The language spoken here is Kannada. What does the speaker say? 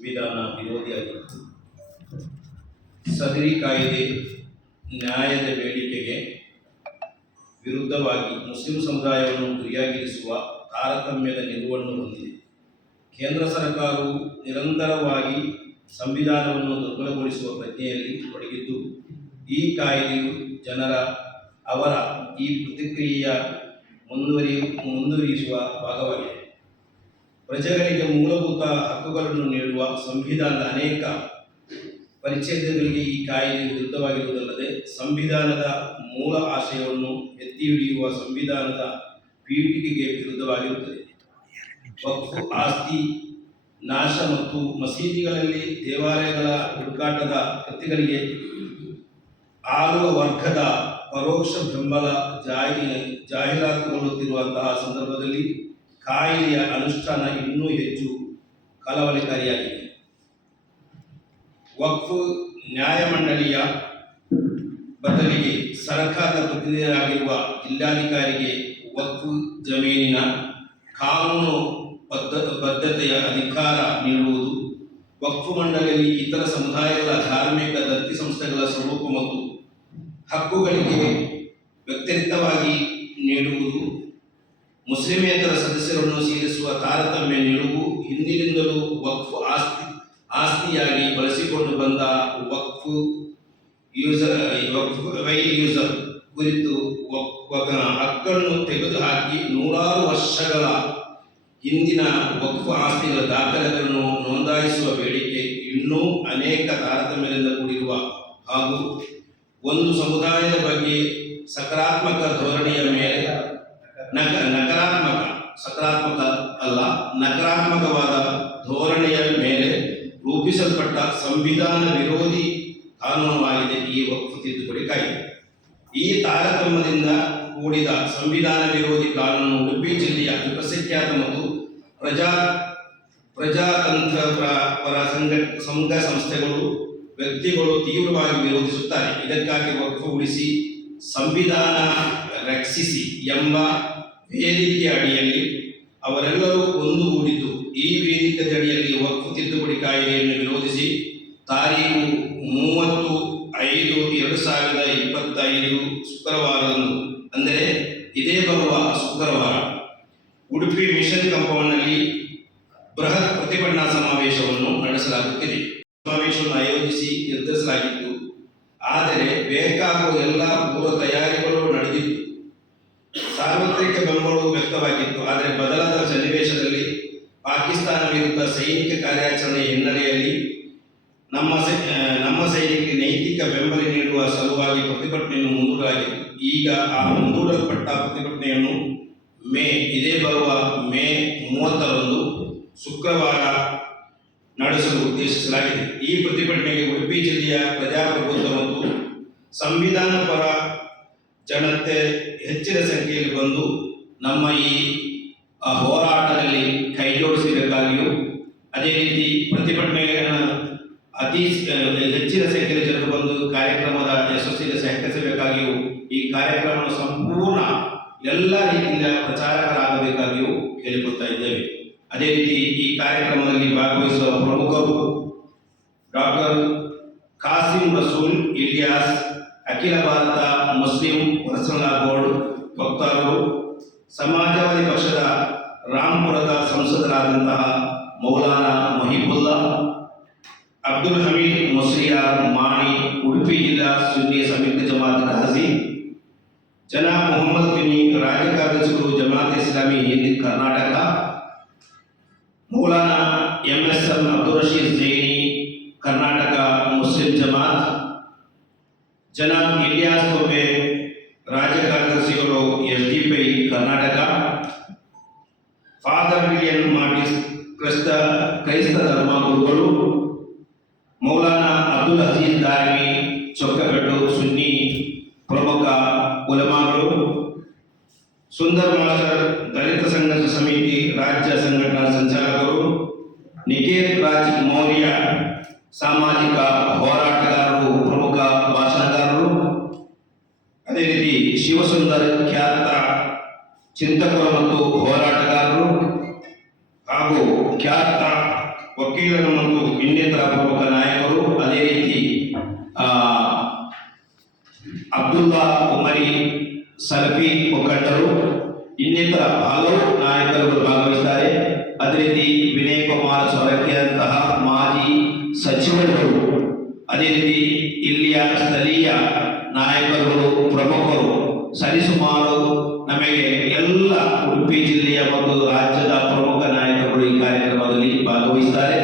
ಸಂವಿಧಾನ ವಿರೋಧಿಯಾಗಿತ್ತು. ಸದರಿ ಕಾಯ್ದೆ ನ್ಯಾಯದ ಬೇಡಿಕೆಗೆ ವಿರುದ್ಧವಾಗಿ ಮುಸ್ಲಿಂ ಸಮುದಾಯವನ್ನು ಗುರಿಯಾಗಿರಿಸುವ ತಾರತಮ್ಯದ ನಿಲುವನ್ನು ಹೊಂದಿದೆ. ಕೇಂದ್ರ ಸರ್ಕಾರವು ನಿರಂತರವಾಗಿ ಸಂವಿಧಾನವನ್ನು ದುರ್ಬಲಗೊಳಿಸುವ ಪ್ರಜ್ಞೆಯಲ್ಲಿ ತೊಡಗಿದ್ದು, ಈ ಕಾಯ್ದೆಯು ಜನರ, ಅವರ ಈ ಪ್ರತಿಕ್ರಿಯೆಯ ಮುಂದುವರಿಯು ಮುಂದುವರಿಸುವ ಭಾಗವಾಗಿದೆ. ಪ್ರಜೆಗಳಿಗೆ ಮೂಲಭೂತ ಹಕ್ಕುಗಳನ್ನು ನೀಡುವ ಸಂವಿಧಾನದ ಅನೇಕ ಪರಿಚ್ಛೇದಗಳಿಗೆ ಈ ಕಾಯಿದೆ ವಿರುದ್ಧವಾಗಿರುವುದಲ್ಲದೆ, ಸಂವಿಧಾನದ ಮೂಲ ಆಶಯವನ್ನು ಎತ್ತಿ ಹಿಡಿಯುವ ಸಂವಿಧಾನದ ಪೀಠಿಕೆಗೆ ವಿರುದ್ಧವಾಗಿರುತ್ತದೆ. ಆಸ್ತಿ, ನಾಶ ಮತ್ತು ಮಸೀದಿಗಳಲ್ಲಿ ದೇವಾಲಯಗಳ ಹುಡುಕಾಟದ ಕೃತಿಗಳಿಗೆ ಆಳುವ ವರ್ಗದ ಪರೋಕ್ಷ ಬೆಂಬಲ ಜಾಹಿ, ಜಾಹೀರಾತುಗೊಳ್ಳುತ್ತಿರುವಂತಹ ಸಂದರ್ಭದಲ್ಲಿ ಕಾಯ್ದೆಯ ಅನುಷ್ಠಾನ ಇನ್ನೂ ಹೆಚ್ಚು ಕಳವಳಕಾರಿಯಾಗಿದೆ. ವಕ್ಫ್ ನ್ಯಾಯಮಂಡಳಿಯ ಬದಲಿಗೆ ಸರ್ಕಾರದ ಪ್ರತಿನಿಧಿಯಾಗಿರುವ ಜಿಲ್ಲಾಧಿಕಾರಿಗೆ ವಕ್ಫ್ ಜಮೀನಿನ ಕಾನೂನು ಬದ್ಧ, ಬದ್ಧತೆಯ ಅಧಿಕಾರ ನೀಡುವುದು, ವಕ್ಫ್ ಮಂಡಳಿಯಲ್ಲಿ ಇತರ ಸಮುದಾಯಗಳ ಧಾರ್ಮಿಕ ದತ್ತಿ ಸಂಸ್ಥೆಗಳ ಸ್ವರೂಪ ಮತ್ತು ಹಕ್ಕುಗಳಿಗೆ ವ್ಯತಿರಿಕ್ತವಾಗಿ ನೀಡುವುದು ಮುಸ್ಲಿಮೇತರ ಸದಸ್ಯರನ್ನು ಸೇರಿಸುವ ತಾರತಮ್ಯ ನಿಲುವು ಹಿಂದಿನಿಂದಲೂ ವಕ್ಫ್ ಆಸ್ತಿ ಆಸ್ತಿಯಾಗಿ ಬಳಸಿಕೊಂಡು ಬಂದ ವಕ್ಫ್ ಯೂಸರ್ ವೈ ಯೂಸರ್ ಕುರಿತು ಒಬ್ಬನ ಹಕ್ಕನ್ನು ತೆಗೆದುಹಾಕಿ ನೂರಾರು ವರ್ಷಗಳ ಹಿಂದಿನ ವಕ್ಫ್ ಆಸ್ತಿಗಳ ದಾಖಲೆಗಳನ್ನು ನೋಂದಾಯಿಸುವ ಬೇಡಿಕೆ ಇನ್ನೂ ಅನೇಕ ತಾರತಮ್ಯದಿಂದ ಕೂಡಿರುವ ಹಾಗೂ ಒಂದು ಸಮುದಾಯದ ಬಗ್ಗೆ ಸಕಾರಾತ್ಮಕ ಧೋರಣೆಯ ಮೇಲೆ ನಕಾರಾತ್ಮಕವಾದ ಧೋರಣೆಯ ಮೇಲೆ ರೂಪಿಸಲ್ಪಟ್ಟ ಸಂವಿಧಾನ ವಿರೋಧಿ ಕಾನೂನುವಾಗಿದೆ ಈ ವಕ್ಫ್ ತಿದ್ದುಪಡಿ ಕಾಯ್ದೆ. ಈ ತಾರತಮ್ಯದಿಂದ ಕೂಡಿದ ಸಂವಿಧಾನ ವಿರೋಧಿ ಕಾನೂನು ಉಡುಪಿ ಜಿಲ್ಲೆಯ ಅಲ್ಪಸಂಖ್ಯಾತ ಮತ್ತು ಪ್ರಜಾ, ಪ್ರಜಾತಂತ್ರ ಪ್ರ- ಪರ ಸಂಘ ಸಂಘ ಸಂಸ್ಥೆಗಳು, ವ್ಯಕ್ತಿಗಳು ತೀವ್ರವಾಗಿ ವಿರೋಧಿಸುತ್ತಾರೆ. ಇದಕ್ಕಾಗಿ ವಕ್ಫ್ ಉಳಿಸಿ, ಸಂವಿಧಾನ ರಕ್ಷಿಸಿ ಎಂಬ ವೇದಿಕೆಯ ಅಡಿಯಲ್ಲಿ ಅವರೆಲ್ಲರೂ ಕಾಯ್ದೆಯನ್ನು ವಿರೋಧಿಸಿ ತಾರೀಕು ಮೂವತ್ತು ಐದು ಎರಡು ಸಾವಿರದ ಇಪ್ಪತ್ತೈದು ಶುಕ್ರವಾರದಂದು, ಅಂದರೆ ಇದೇ ಬರುವ ಶುಕ್ರವಾರ ಉಡುಪಿ ಮಿಷನ್ ಕಂಪೌಂಡ್ನಲ್ಲಿ ಬೃಹತ್ ಪ್ರತಿಭಟನಾ ಸಮಾವೇಶವನ್ನು ನಡೆಸಲಾಗುತ್ತಿದೆ. ಸಮಾವೇಶವನ್ನು ಆಯೋಜಿಸಿ ನಿರ್ಧರಿಸಲಾಗಿತ್ತು. ಆದರೆ ಬೇಕಾಗುವ ಎಲ್ಲ ಪೂರ್ವ ತಯಾರಿಗಳು ನಡೆದಿತ್ತು. ಸಾರ್ವತ್ರಿಕ ಬೆಂಬಲವು ವ್ಯಕ್ತವಾಗಿತ್ತು. ಆದರೆ ಬದಲಾದ ಸನ್ನಿವೇಶದಲ್ಲಿ ಪಾಕಿಸ್ತಾನ ವಿರುದ್ಧ ಸೈನಿಕ ಕಾರ್ಯಾಚರಣೆ ಹಿನ್ನೆಲೆಯಲ್ಲಿ ನಮ್ಮ ನಮ್ಮ ಸೈನಿಕರಿಗೆ ನೈತಿಕ ಬೆಂಬಲ ನೀಡುವ ಸಲುವಾಗಿ ಪ್ರತಿಭಟನೆಯನ್ನು ಮುಂದೂಡಲಾಗಿತ್ತು ಈಗ ಆ ಮುಂದೂಡಲ್ಪಟ್ಟ ಪ್ರತಿಭಟನೆಯನ್ನು ಮೇ, ಇದೇ ಬರುವ ಮೇ ಮೂವತ್ತರಂದು ಶುಕ್ರವಾರ ನಡೆಸಲು ಉದ್ದೇಶಿಸಲಾಗಿದೆ. ಈ ಪ್ರತಿಭಟನೆಗೆ ಉಡುಪಿ ಜಿಲ್ಲೆಯ ಪ್ರಜಾಪ್ರಭುತ್ವ ಮತ್ತು ಸಂವಿಧಾನ ಪರ ಜನತೆ ಹೆಚ್ಚಿನ ಸಂಖ್ಯೆಯಲ್ಲಿ ಬಂದು ನಮ್ಮ ಈ ಹೋರಾಟದಲ್ಲಿ ಕೈ ಜೋಡಿಸಬೇಕಾಗಿಯೂ ಅದೇ ರೀತಿ ಪ್ರತಿಭಟನೆ ಅತಿ ಹೆಚ್ಚಿನ ಸಂಖ್ಯೆಯಲ್ಲಿ ಜನರು ಬಂದು ಕಾರ್ಯಕ್ರಮದ ಯಶಸ್ಸಿಗೆ ಸಹಕರಿಸಬೇಕಾಗಿಯೂ, ಈ ಕಾರ್ಯಕ್ರಮವನ್ನು ಸಂಪೂರ್ಣ ಎಲ್ಲ ರೀತಿಯಿಂದ ಪ್ರಚಾರಕರಾಗಬೇಕಾಗಿಯೂ ಕೇಳಿಕೊಳ್ತಾ ಇದ್ದೇವೆ. ಅದೇ ರೀತಿ ಈ ಕಾರ್ಯಕ್ರಮದಲ್ಲಿ ಭಾಗವಹಿಸುವ ಪ್ರಮುಖರು ಡಾಕ್ಟರ್ ಖಾಸಿಂ ರಸೂಲ್ ಇಲಿಯಾಸ್, ಅಖಿಲ ಭಾರತ ಮುಸ್ಲಿಂ ಪರ್ಸನಲ್ ಬೋರ್ಡ್ ವಕ್ತಾರರು ಸಮಾಜವಾದಿ ಪಕ್ಷದ ರಾಂಪುರದ ಸಂಸದರಾದಂತಹ ಮೌಲಾನಾ ಮಹಿಬುಲ್ಲಾ ಅಬ್ದುಲ್ ಹಮೀದ್ ಮುಸ್ಲಿಯಾರ್ ಮಾಣಿ ಉಡುಪಿ ಜಿಲ್ಲಾ ಸುನ್ನಿ ಸಂಯುಕ್ತ ಜಮಾತ್ ಘಾಜಿ ಜನಾಬ್ ಮೊಹಮ್ಮದ್ ಬಿನಿ ರಾಜ್ಯ ಕಾರ್ಯದರ್ಶಿಗಳು Jamaat Islami Hind Karnataka Maulana M S M Abdul Rasheed Zaini Karnataka Muslim Jamaat ಜನಾಬ್ Ilyas ತೊಬೆ Karnataka father William Martis ಕ್ರಿಸ್ತ ಕ್ರೈಸ್ತ ಧರ್ಮ ಗುರುಗಳು ಮೌಲಾನಾ ಅಬ್ದುಲ್ ಅಜೀಜ್ ದಾರಿಮಿ ಚೊಕ್ಕಗಡ್ಡು ಸುನ್ನಿ ಪ್ರಮುಖ ಉಲಮಾಗಳು ಸುಂದರ್ ಮಾಲಕರ್ ದಲಿತ ಸಂಘರ್ಷ ಸಮಿತಿ ರಾಜ್ಯ ಸಂಘಟನಾ ಸಂಚಾಲಕರು ನಿಕೇತ್ ರಾಜ್ ಮೌರ್ಯ ಸಾಮಾಜಿಕ ಹೋರಾಟಗಾರರು ಪ್ರಮುಖ ಭಾಷಣಕಾರರು ಅದೇ ರೀತಿ ಶಿವಸುಂದರ್ ಖ್ಯಾತ ಚಿಂತಕರು ಮತ್ತು ಹೋರಾಟಗಾರರು ಹಾಗೂ ಖ್ಯಾತ ವಕೀಲರು ಮತ್ತು ಇನ್ನಿತರ ಪ್ರಮುಖ ನಾಯಕರು ಅದೇ ರೀತಿ ಅಬ್ದುಲ್ಲಾ ಉಮರಿ ಸಲ್ಫಿ ಮುಖಂಡರು, ಇನ್ನಿತರ ಹಲವು ನಾಯಕರು ಭಾಗವಹಿಸುತ್ತಾರೆ ಅದೇ ರೀತಿ ವಿನಯ್ ಕುಮಾರ್ ಸೊರಕೆಯಂತಹ ಮಾಜಿ ಸಚಿವರು ಅದೇ ರೀತಿ ಇಲ್ಲಿಯ ಸ್ಥಳೀಯ ನಾಯಕರುಗಳು, ಪ್ರಮುಖರು ಸರಿಸುಮಾರು ನಮಗೆ ಎಲ್ಲ ಉಡುಪಿ ಜಿಲ್ಲೆಯ ಮತ್ತು ರಾಜ್ಯದ ಪ್ರಮುಖ ನಾಯಕರು ಈ ಕಾರ್ಯಕ್ರಮದಲ್ಲಿ ಭಾಗವಹಿಸುತ್ತಾರೆ